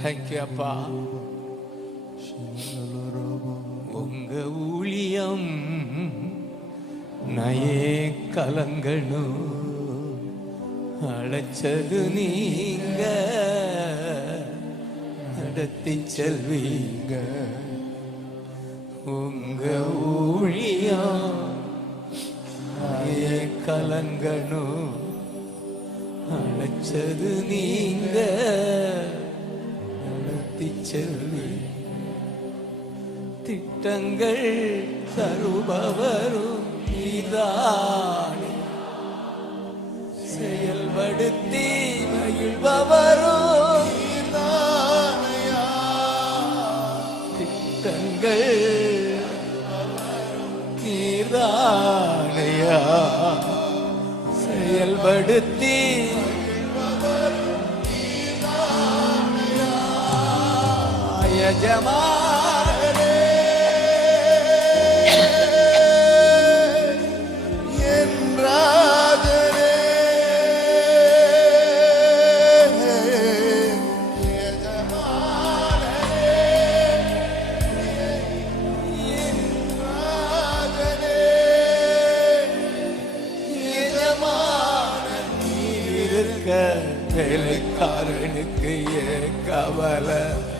Thank you அப்பா உங்க ஊழியம் நயே கலங்கணும் அழைச்சது நீங்க நடத்தி செல்வீங்க. உங்க ஊழியம் நயே கலங்கணும் அழைச்சது நீங்க செல்வி திட்டங்கள் தருபவரும் நீதானே. செயல்படுத்தி மகிழ்பவரும் நீதானையா. திட்டங்கள் நீதானையா. செயல்படுத்தி எஜமானே என் ராஜனே எஜமானனே என் ராஜனே எஜமானன் இருக்க வேலைக்காரனுக்கு ஏன் கவலை எஜமானன் உங்க ஊழியம்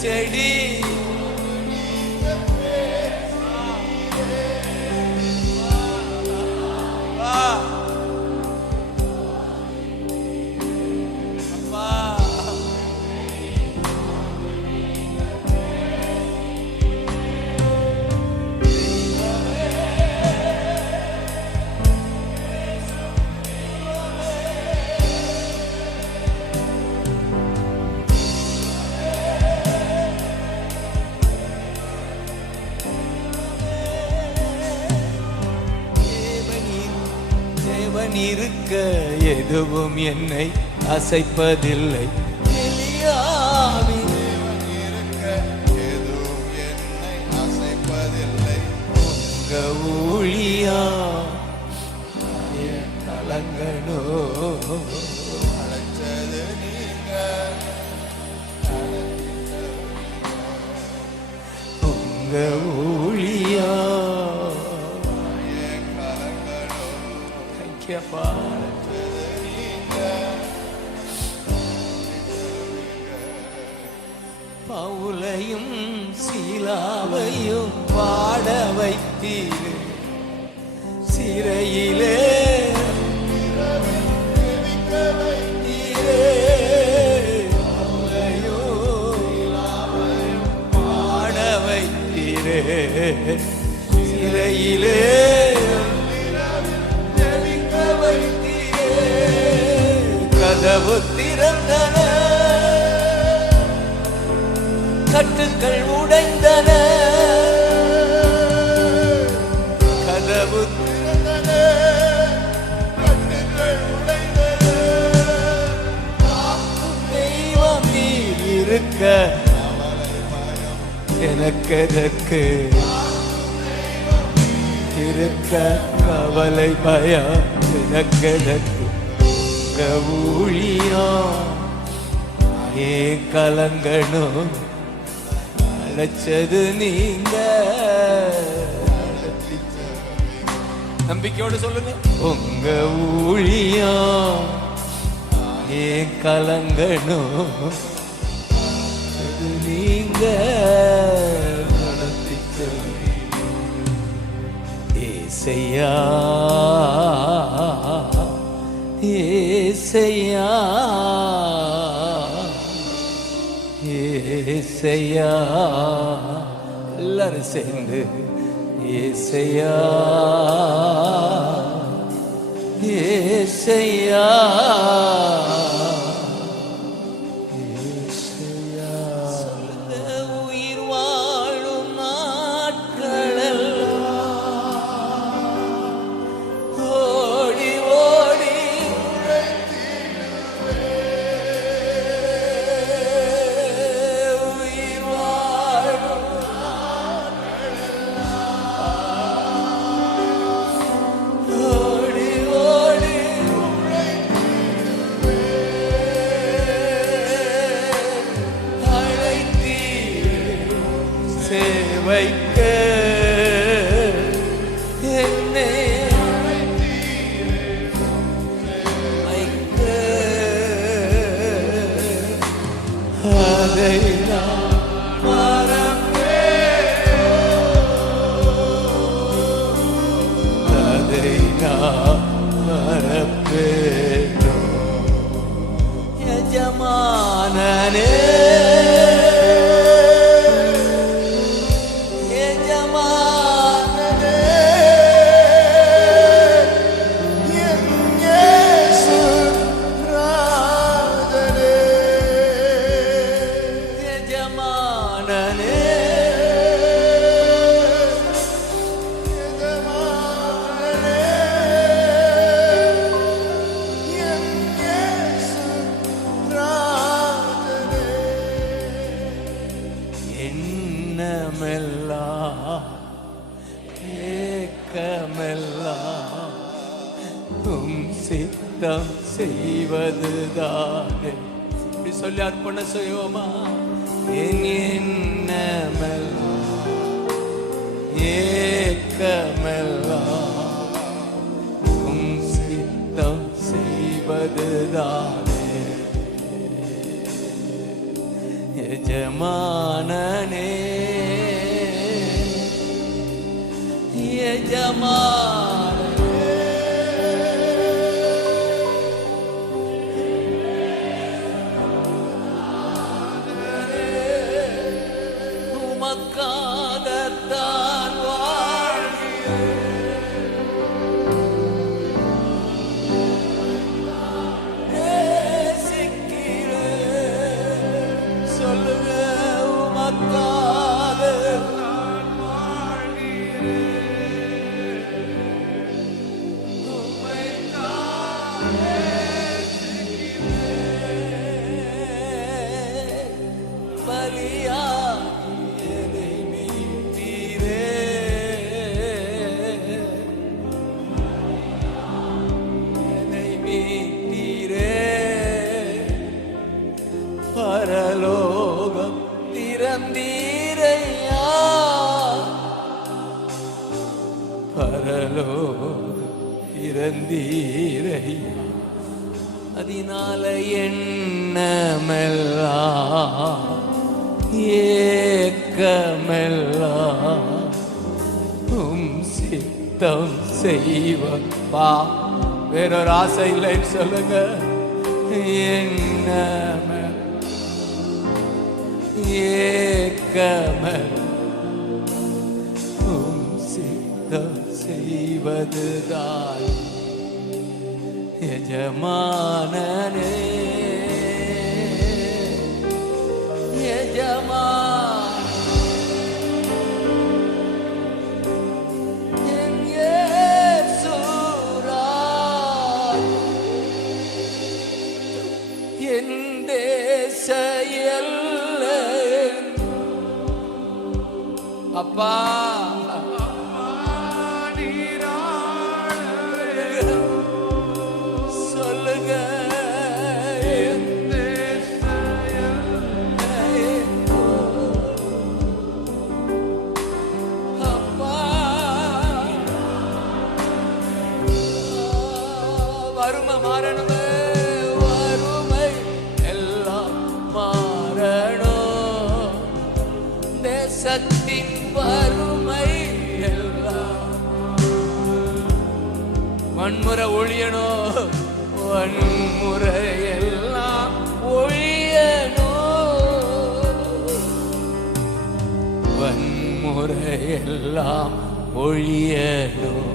செடி தேவன் இருக்க எதுவும் என்னை அசைப்பதில்லை. எலியாவின் எதுவும் என்னை அசைப்பதில்லை. உங்க ஊழியா கலங்கனோ அழைச்சது நீங்க. உங்க ஊழியா தேங்க்யூப்பா பவுலையும் சீலாவையும் பாட வைத்தீர். சிறையிலே பாட வைத்தீரே. சிறையிலே கதவு திறந்தன. கட்டுக்கள் உடைந்தன. கதவு திறந்தன. கட்டுக்கள் உடைந்தன. தெய்வம் நீர் இருக்க. எனக்கு எதற்கு இருக்க கவலை பயம். எனக்கு எதற்கு எங்க ஊழியோ ஏ கலங்கணும் அழைச்சது நீங்க. நம்பிக்கையோடு சொல்லுங்க. உங்க ஊழியோ ஏ கலங்கணும் நீங்க. நடத்தி செல்வீங்க. ஏசையா. ஏசையா ஏசையா எல்லாரும் சேர்ந்து ஏசையா ஏசையா ஏசையா சேவைக்க என்னை வைக்க. அதை நான் மறப்பேன் அதை நான் எண்ணமெல்லாம் ஏக்கமெல்லாம் தும் சித்தம் செய்வதுதானே. இப்படி சொல்லி அர்ப்பண செய்வோமா? என் எண்ணமெல்லாம் ஏக்கமெல்லாம் உம் சித்தம் செய்வதுதானே. எஜமா பரலோகம் திறந்தீரையா பரலோகம் திறந்தீரையா அதனால எண்ணமெல்லாம் ஏக்கமெல்லாம் உம் சித்தம் செய்வப்பா வேறொரு ஆசை இல்லைன்னு சொல்லுங்க எண்ணமெல்லாம் ஏக்கமல் உம் சித்தம் செய்வதுதான். எஜமானனே அப்பா. சொல்லுங்க. அப்பா. வறுமை மாறணுமே வன்முறை ஒழியணும் வன்முறை எல்லாம் ஒழியணும் வன்முறை எல்லாம் ஒழியணும்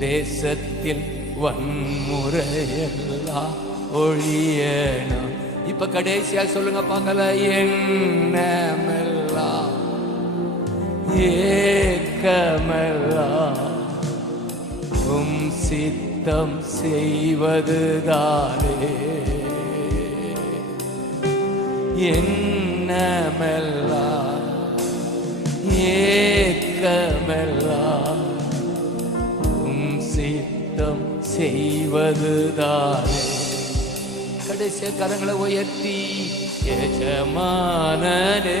தேசத்தில் வன்முறை எல்லாம் ஒழியணும் இப்ப கடைசியா சொல்லுங்க பாங்கல எண்ணமெல்லாம் ஏக்கமெல்லாம் சித்தம் செய்வதுதானே. எண்ணமெல்லாம் ஏக்கமெல்லாம் உம் சித்தம் செய்வதுதானே. கடைசிய கரங்களை உயர்த்தி எஜமானனே